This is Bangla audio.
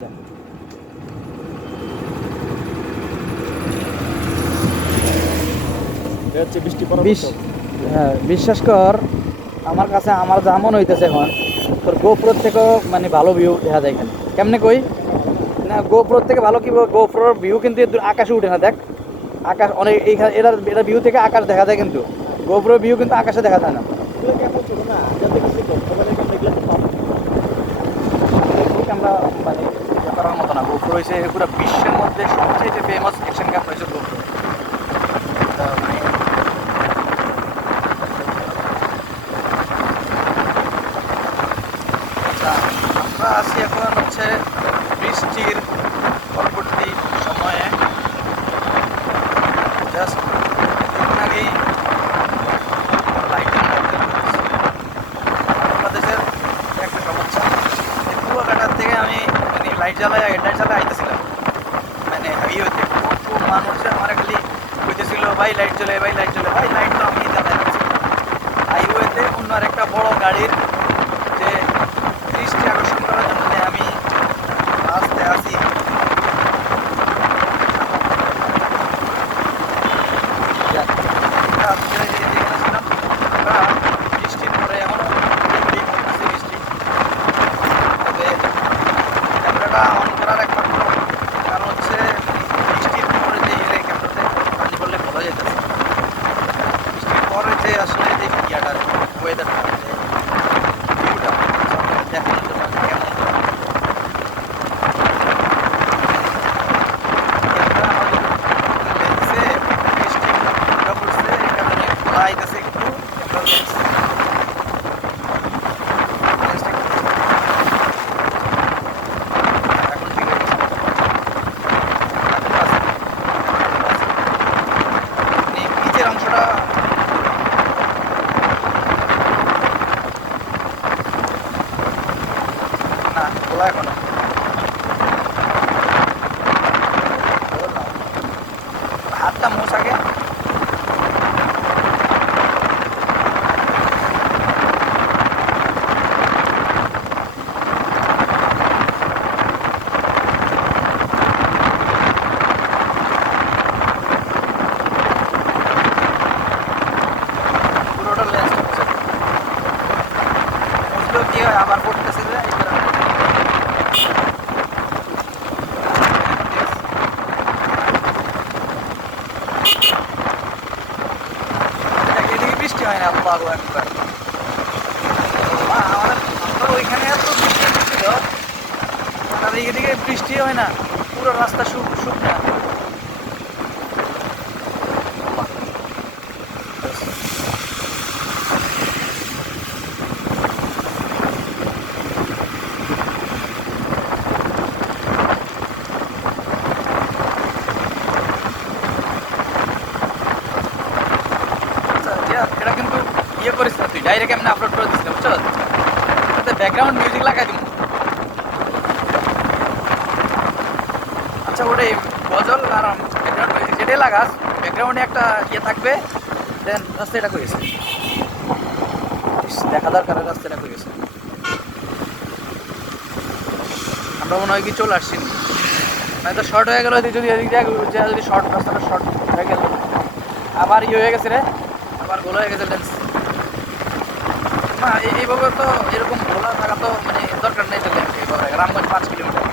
হ্যাঁ, বিশ্বাস কর, আমার কাছে আমার যা মনে হইতেছে এখন তোর গোপ্রোর থেকেও মানে ভালো ভিউ দেখা যায় এখানে। কেমনে কই না, গোপ্রোর থেকে ভালো কি গোপ্রোর ভিউ কিন্তু আকাশে উঠে না। দেখ আকাশ অনেক এইখানে এটা ভিউ থেকে আকাশ দেখা যায়, কিন্তু গোপ্রোর ভিউ কিন্তু আকাশে দেখা যায় না। আমরা মানে করার মতো না। গোপ্রো হয়েছে পুরো বিশ্বের মধ্যে সবচেয়ে ফেমাস অ্যাকশন ক্যাম হয়েছে গোপ্রো। আমরা আছি এখন হচ্ছে বৃষ্টির পরবর্তী সময়ে। জাস্ট আগেই লাইটের বাংলাদেশের একটা সমস্যা, কুয়াকাটার থেকে আমি মানে লাইট জ্বালায় আইতেছিলাম, মানে হাইওয়েতে প্রচুর মানুষ আমার খালি হইতেছিল ভাই লাইট জ্বলে, ভাই লাইট জ্বলে, ভাই লাইট তো আমি জ্বালাইতেছি হাইওয়েতে। অন্য আরেকটা বড় গাড়ির যে দৃষ্টি আকর্ষণ করার জন্য আমি রাস্তায় আসি। বৃষ্টির পরে এমনও বৃষ্টি, তবে ক্যামেরাটা অন করার একমাত্র কারণ হচ্ছে বৃষ্টির পরে যে ক্যামেরাতে পানি পড়লে ভালো যেতেছে। বৃষ্টির পরে যে আসলে যে ইয়াটার ওয়েদারটা ভিউটা দেখানোর জন্য কেমন অংশটা না খোলা এখনো। হাতটা মোছ আগে। পুরোটা লেন্স মুছলেও কি হয়, আবার পড়তেছে যে এই কারণে। এদিকে বৃষ্টি হয় না পাগো একবার। আমাদের ওইখানে এত বৃষ্টি ছিল, আর এদিকে বৃষ্টি হয় না, পুরো রাস্তা শুকনা। এটা কিন্তু ইয়ে করিস না, তুই ডাইরেক্ট এমনি আপলোড করে দিস না, বুঝছো? এটাতে ব্যাকগ্রাউন্ড মিউজিক লাগাই দিব। আচ্ছা, ওটাই গজল আর ব্যাকগ্রাউন্ড মিউজিক যেটাই লাগাস, ব্যাকগ্রাউন্ডে একটা ইয়ে থাকবে। দেন রাস্তাটা কই গেছে, দেখা দরকার রাস্তাটা কই গেছে। আমরা মনে হয় কি চলে আসছি, নয়তো শর্ট হয়ে গেল। যদি এদিক দিয়ে যদি শর্ট রাস্তাটা শর্ট হয়ে গেল, আবার ইয়ে হয়ে গেছে রে, আবার গোলা হয়ে গেছে লেন্স। না এইভাবে তো এরকম গোলা থাকা তো মানে দরকার নেই তো। এইভাবে রামগঞ্জ 5 কিলোমিটার